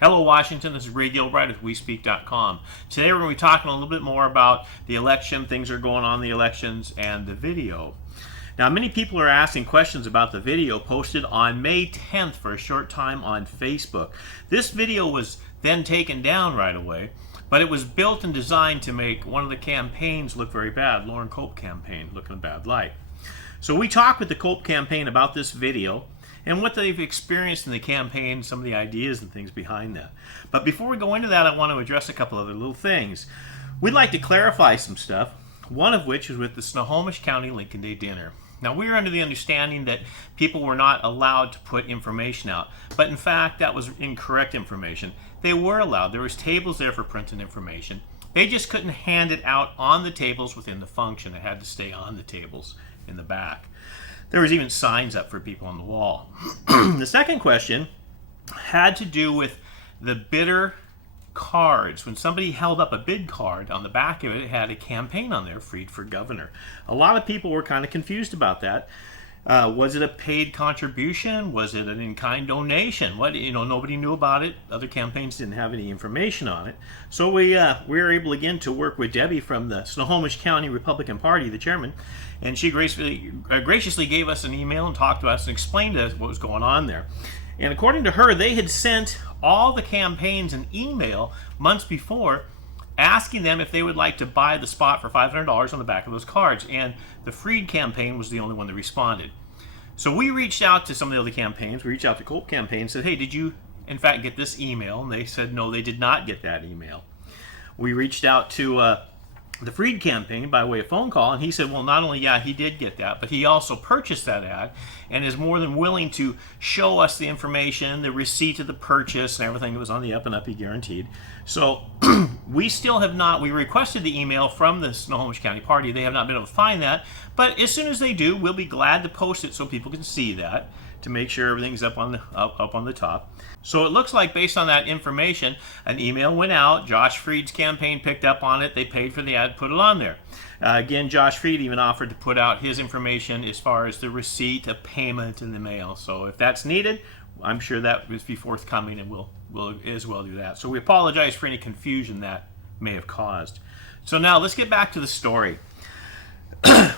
Hello Washington, this is Ray Gilbride with WeSpeak.com. Today we're going to be talking a little bit more about the election, things that are going on in the elections, and the video. Now many people are asking questions about the video posted on May 10th for a short time on Facebook. This video was then taken down right away, but it was built and designed to make one of the campaigns look very bad, Lauren Cope campaign, look in a bad light. So we talked with the Cope campaign about this video and what they've experienced in the campaign, some of the ideas and things behind that. But before we go into that, I want to address a couple other little things. We'd like to clarify some stuff, one of which is with the Snohomish County Lincoln Day dinner. Now, we were under the understanding that people were not allowed to put information out, but in fact, that was incorrect information. They were allowed. There was tables there for printed information. They just couldn't hand it out on the tables within the function. It had to stay on the tables in the back. There was even signs up for people on the wall. The second question had to do with the bidder cards. When somebody held up a bid card, on the back of it, it had a campaign on there, Freed for Governor. A lot of people were kind of confused about that. Was it a paid contribution? Was it an in-kind donation? Nobody knew about it. Other campaigns didn't have any information on it. So we were able again to work with Debbie from the Snohomish County Republican Party, the chairman, and she graciously gave us an email and talked to us and explained to us what was going on there. And according to her, they had sent all the campaigns an email months before asking them if they would like to buy the spot for $500 on the back of those cards. And the Freed campaign was the only one that responded. So we reached out to some of the other campaigns. We reached out to Cope campaign and said, hey, did you in fact get this email? And they said, no, they did not get that email. We reached out to the Freed campaign by way of phone call, and he said, well, not only, yeah, he did get that, but he also purchased that ad and is more than willing to show us the information, the receipt of the purchase, and everything that was on the up and up, he guaranteed. So we still have not, we requested the email from the Snohomish County Party. They have not been able to find that, but as soon as they do, we'll be glad to post it so people can see that, to make sure everything's up on the top. So it looks like, based on that information, an email went out. Josh Freed's campaign picked up on it. They paid for the ad, put it on there. Again, Josh Freed even offered to put out his information as far as the receipt of payment in the mail. So if that's needed, I'm sure that will be forthcoming, and we'll as well do that. So we apologize for any confusion that may have caused. So now let's get back to the story.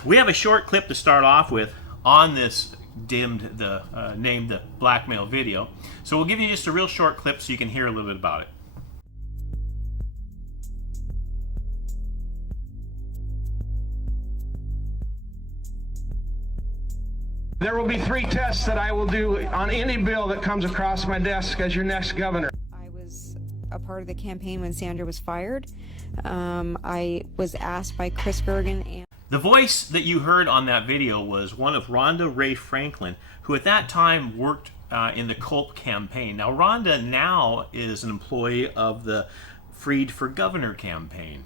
We have a short clip to start off with on this named the Blackmail video. So we'll give you just a real short clip so you can hear a little bit about it. There will be 3 tests that I will do on any bill that comes across my desk as your next governor. I was a part of the campaign when Sandra was fired. I was asked by Chris Gergen and the voice that you heard on that video was one of Rhonda Ray Franklin, who at that time worked in the Cope campaign. Now, Rhonda now is an employee of the Freed for Governor campaign.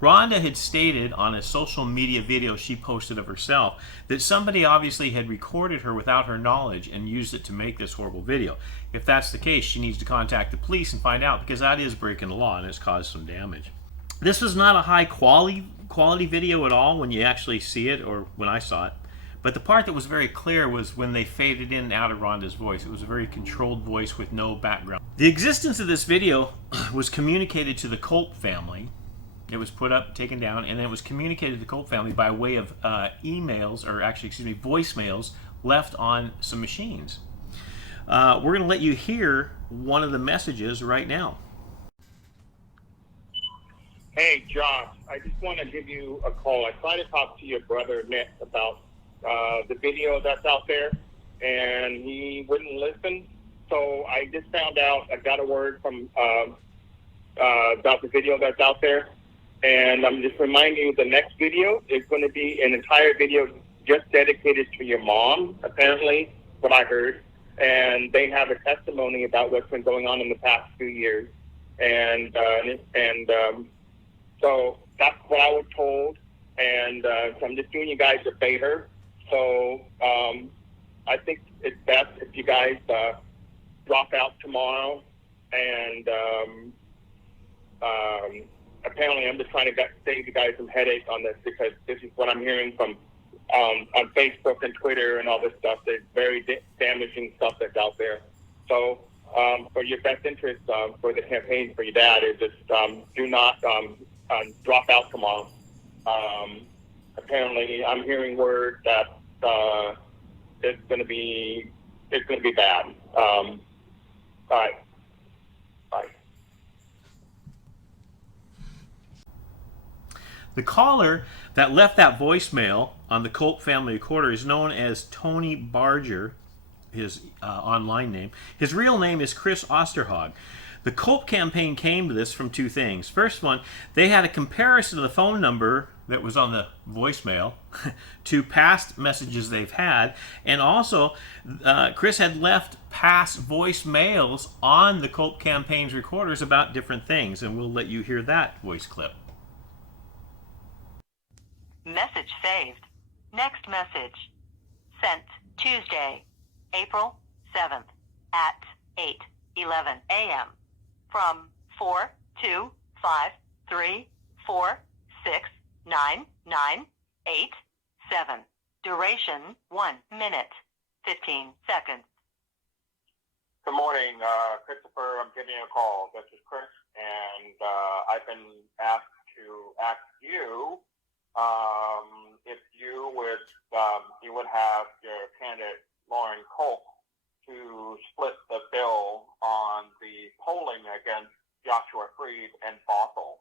Rhonda had stated on a social media video she posted of herself that somebody obviously had recorded her without her knowledge and used it to make this horrible video. If that's the case, she needs to contact the police and find out, because that is breaking the law and it's caused some damage. This was not a high quality video at all when you actually see it, or when I saw it. But the part that was very clear was when they faded in and out of Rhonda's voice. It was a very controlled voice with no background. The existence of this video was communicated to the Cope family. It was put up, taken down, and then it was communicated to the Cope family by way of voicemails left on some machines. We're going to let you hear one of the messages right now. Hey, Josh, I just want to give you a call. I tried to talk to your brother, Nick, about the video that's out there, and he wouldn't listen. So I just found out, I got a word from about the video that's out there, and I'm just reminding you the next video is going to be an entire video just dedicated to your mom, apparently, what I heard. And they have a testimony about what's been going on in the past 2 years. So that's what I was told, and so I'm just doing you guys a favor. So I think it's best if you guys drop out tomorrow, and apparently I'm just trying to save you guys some headache on this, because this is what I'm hearing from on Facebook and Twitter and all this stuff. There's very damaging stuff that's out there. So for your best interest for the campaign for your dad is just do not drop out tomorrow. Apparently, I'm hearing word that it's going to be bad. All right. Bye. The caller that left that voicemail on the Culp family recorder is known as Tony Barger, his online name. His real name is Chris Osterhag. The Culp campaign came to this from two things. First one, they had a comparison of the phone number that was on the voicemail to past messages they've had, and also Chris had left past voicemails on the Culp campaign's recorders about different things, and we'll let you hear that voice clip. Message saved. Next message. Sent Tuesday, April 7th at 8:11 a.m. from 425346998. Duration 1 minute, 15 seconds. Good morning, Christopher. I'm giving you a call. This is Chris, and I've been asked to ask you if you would have your candidate Lauren Culp to split the bill on the polling against Joshua Freed and Bothell.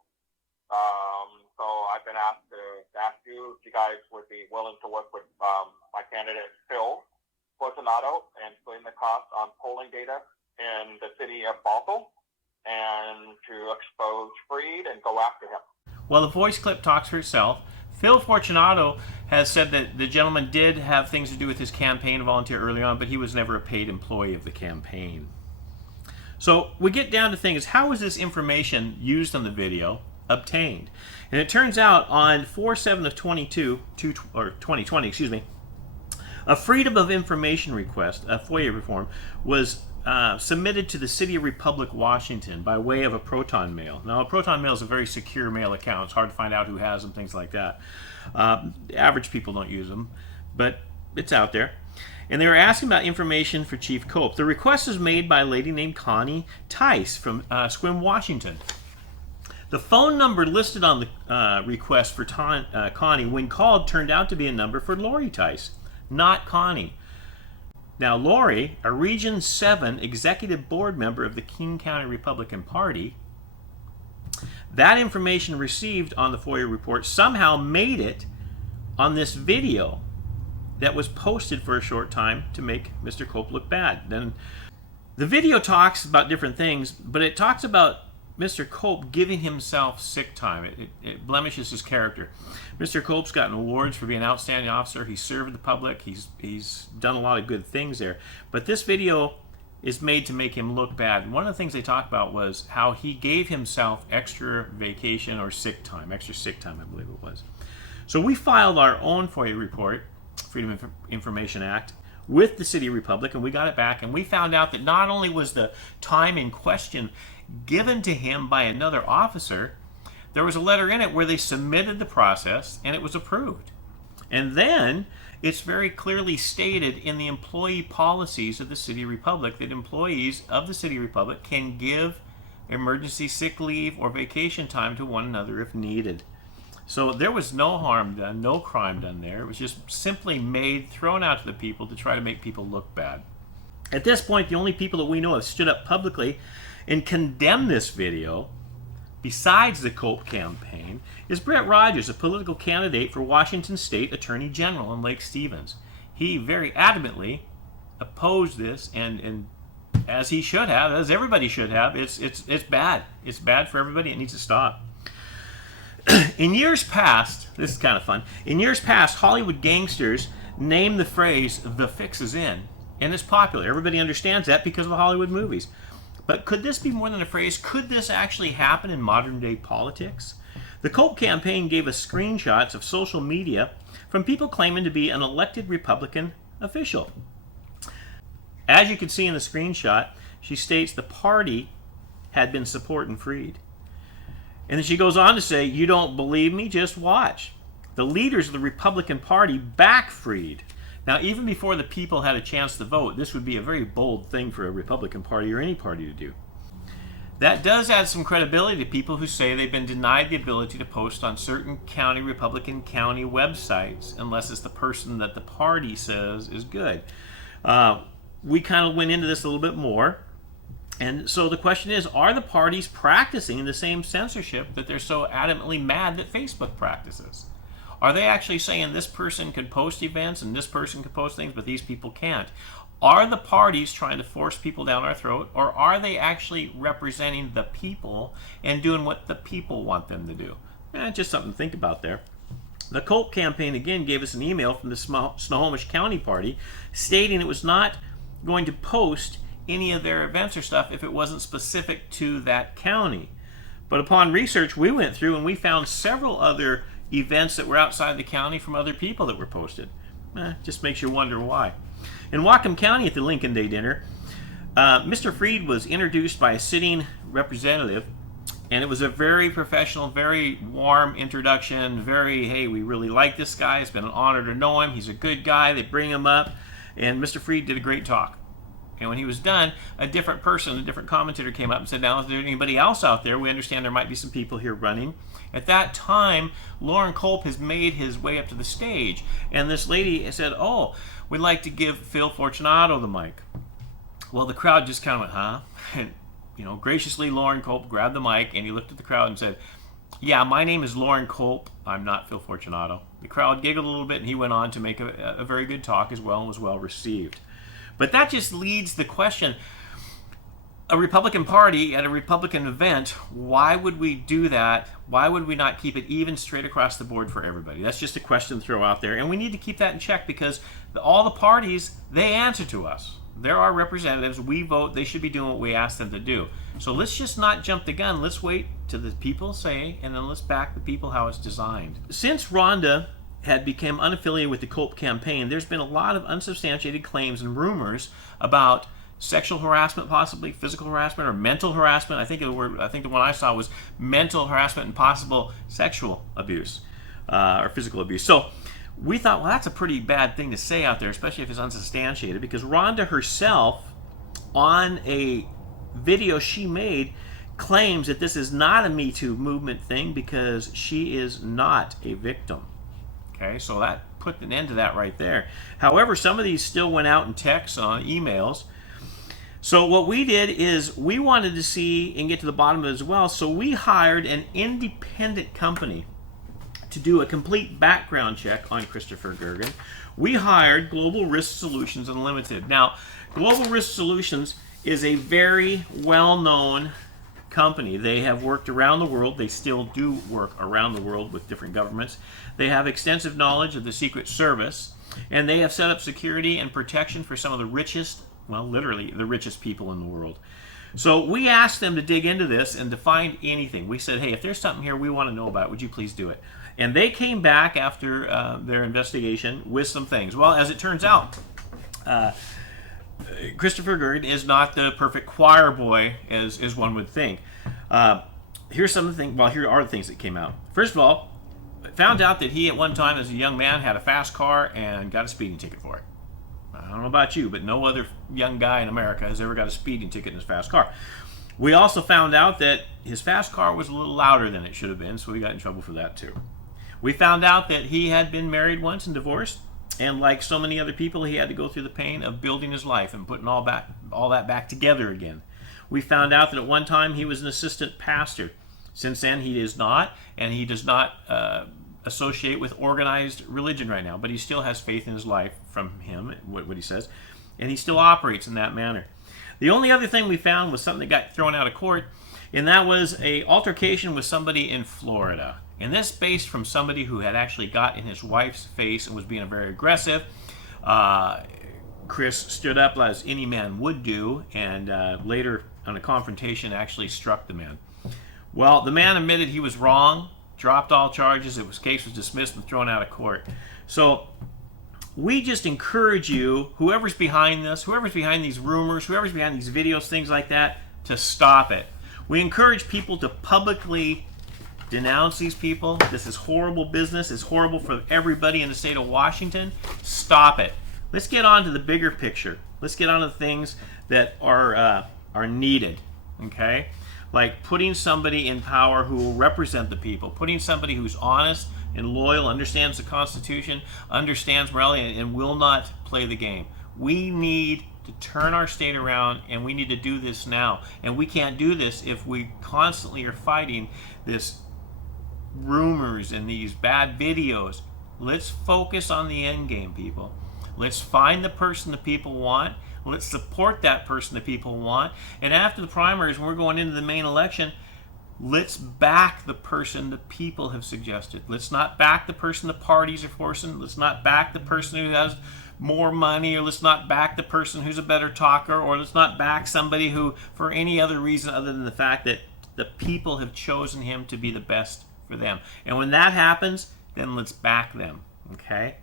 So I've been asked to ask you if you guys would be willing to work with my candidate Phil Fortunato and splitting the cost on polling data in the city of Bothell, and to expose Freed and go after him. Well, the voice clip talks for itself. Phil Fortunato has said that the gentleman did have things to do with his campaign, volunteer early on, but he was never a paid employee of the campaign. So we get down to things. How was this information used on the video obtained? And it turns out on 4/7/2020, a Freedom of Information request, a FOIA reform, was submitted to the City of Republic, Washington by way of a Proton mail. Now, a Proton mail is a very secure mail account. It's hard to find out who has them, things like that. Average people don't use them, but it's out there. And they were asking about information for Chief Culp. The request was made by a lady named Connie Tice from Sequim, Washington. The phone number listed on the request for Connie, when called, turned out to be a number for Lori Tice, not Connie. Now, Lori, a Region 7 executive board member of the King County Republican Party, that information received on the FOIA report somehow made it on this video that was posted for a short time to make Mr. Culp look bad. Then the video talks about different things, but it talks about Mr. Culp giving himself sick time. It blemishes his character. Mr. Culp's gotten awards for being an outstanding officer. He's served the public. He's done a lot of good things there. But this video is made to make him look bad. One of the things they talked about was how he gave himself extra vacation or sick time, extra sick time, I believe it was. So we filed our own FOIA report, Freedom of Information Act, with the City of Republic, and we got it back, and we found out that not only was the time in question given to him by another officer, there was a letter in it where they submitted the process and it was approved. And then it's very clearly stated in the employee policies of the City of Republic that employees of the City of Republic can give emergency sick leave or vacation time to one another if needed. So there was no harm done, no crime done there. It was just simply thrown out to the people to try to make people look bad. At this point, the only people that we know have stood up publicly and condemned this video, besides the Culp campaign, is Brett Rogers, a political candidate for Washington State Attorney General in Lake Stevens. He very adamantly opposed this, and as he should have, as everybody should have, it's bad. It's bad for everybody. It needs to stop. In years past, this is kind of fun, in years past, Hollywood gangsters named the phrase, "the fix is in," and it's popular. Everybody understands that because of the Hollywood movies. But could this be more than a phrase? Could this actually happen in modern day politics? The Culp campaign gave us screenshots of social media from people claiming to be an elected Republican official. As you can see in the screenshot, she states the party had been supporting Freed. And then she goes on to say, "You don't believe me? Just watch. The leaders of the Republican Party back Freed. Now, even before the people had a chance to vote, this would be a very bold thing for a Republican Party or any party to do. That does add some credibility to people who say they've been denied the ability to post on certain Republican county websites unless it's the person that the party says is good. We kind of went into this a little bit more. And so the question is, are the parties practicing the same censorship that they're so adamantly mad that Facebook practices? Are they actually saying this person could post events and this person could post things, but these people can't? Are the parties trying to force people down our throat, or are they actually representing the people and doing what the people want them to do? Just something to think about there. The Culp campaign again gave us an email from the Snohomish County Party stating it was not going to post any of their events or stuff if it wasn't specific to that county. But upon research, we went through and we found several other events that were outside the county from other people that were posted. Just makes you wonder why. In Whatcom County at the Lincoln Day dinner, Mr. Freed was introduced by a sitting representative, and it was a very professional, very warm introduction, hey, we really like this guy. It's been an honor to know him. He's a good guy. They bring him up, and Mr. Freed did a great talk. And when he was done, a different commentator came up and said, now, is there anybody else out there? We understand there might be some people here running. At that time, Lauren Culp has made his way up to the stage. And this lady said, oh, we'd like to give Phil Fortunato the mic. Well, the crowd just kind of went, huh? And, graciously, Lauren Culp grabbed the mic and he looked at the crowd and said, yeah, my name is Lauren Culp. I'm not Phil Fortunato. The crowd giggled a little bit and he went on to make a very good talk as well and was well received. But that just leads the question, a Republican Party at a Republican event, why would we do that? Why would we not keep it even straight across the board for everybody? That's just a question to throw out there. And we need to keep that in check because all the parties, they answer to us. They're our representatives. We vote. They should be doing what we ask them to do. So let's just not jump the gun. Let's wait till the people say, and then let's back the people how it's designed. Since Rhonda had become unaffiliated with the Culp campaign, there's been a lot of unsubstantiated claims and rumors about sexual harassment, possibly physical harassment or mental harassment. I think the one I saw was mental harassment and possible sexual abuse or physical abuse. So we thought, well, that's a pretty bad thing to say out there, especially if it's unsubstantiated, because Rhonda herself, on a video she made, claims that this is not a Me Too movement thing because she is not a victim. Okay, so that put an end to that right there. However, some of these still went out in texts, on emails. So what we did is we wanted to see and get to the bottom of it as well. So we hired an independent company to do a complete background check on Christopher Gergen. We hired Global Risk Solutions Unlimited. Now, Global Risk Solutions is a very well-known company. They have worked around the world. They still do work around the world with different governments. They have extensive knowledge of the Secret Service, and they have set up security and protection for some of the richest, well, literally the richest people in the world. So we asked them to dig into this and to find anything. We said, hey, if there's something here we want to know about, would you please do it? And they came back after their investigation with some things. Well, as it turns out, Christopher Gergen is not the perfect choir boy as one would think. Here's some of the things. Well, here are the things that came out. First of all, found out that he at one time as a young man had a fast car and got a speeding ticket for it. I don't know about you, but no other young guy in America has ever got a speeding ticket in his fast car. We also found out that his fast car was a little louder than it should have been, so we got in trouble for that too. We found out that he had been married once and divorced, and like so many other people, he had to go through the pain of building his life and putting all that back together again. We found out that at one time he was an assistant pastor. Since then, he is not, and he does not associate with organized religion right now, but he still has faith in his life from him, what he says, and he still operates in that manner. The only other thing we found was something that got thrown out of court, and that was a altercation with somebody in Florida. And this based from somebody who had actually got in his wife's face and was being very aggressive. Chris stood up as any man would do, and later on a confrontation actually struck the man. Well, the man admitted he was wrong, dropped all charges. Case was dismissed and thrown out of court. So we just encourage you, whoever's behind this, whoever's behind these rumors, whoever's behind these videos, things like that, to stop it. We encourage people to publicly denounce these people. This is horrible business. It's horrible for everybody in the state of Washington. Stop it. Let's get on to the bigger picture. Let's get on to the things that are needed, okay? Like putting somebody in power who will represent the people, putting somebody who's honest and loyal, understands the Constitution, understands morality, and will not play the game. We need to turn our state around, and we need to do this now. And we can't do this if we constantly are fighting this rumors and these bad videos. Let's focus on the end game, people. Let's find the person the people want. Let's support that person the people want. And after the primaries, when we're going into the main election, let's back the person the people have suggested. Let's not back the person the parties are forcing. Let's not back the person who has more money, or let's not back the person who's a better talker, or let's not back somebody who, for any other reason other than the fact that the people have chosen him to be the best for them. And when that happens, then let's back them, okay?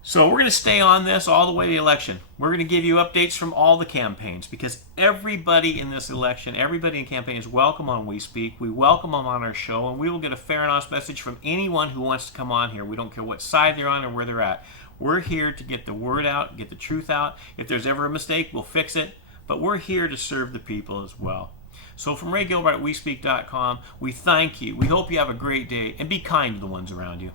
So we're going to stay on this all the way to the election. We're going to give you updates from all the campaigns, because everybody in this election, everybody in campaign is welcome on We Speak. We welcome them on our show, and we will get a fair and honest message from anyone who wants to come on here. We don't care what side they're on or where they're at. We're here to get the word out, get the truth out. If there's ever a mistake, we'll fix it. But we're here to serve the people as well. So from Ray Gilbert at WeSpeak.com, we thank you. We hope you have a great day, and be kind to the ones around you.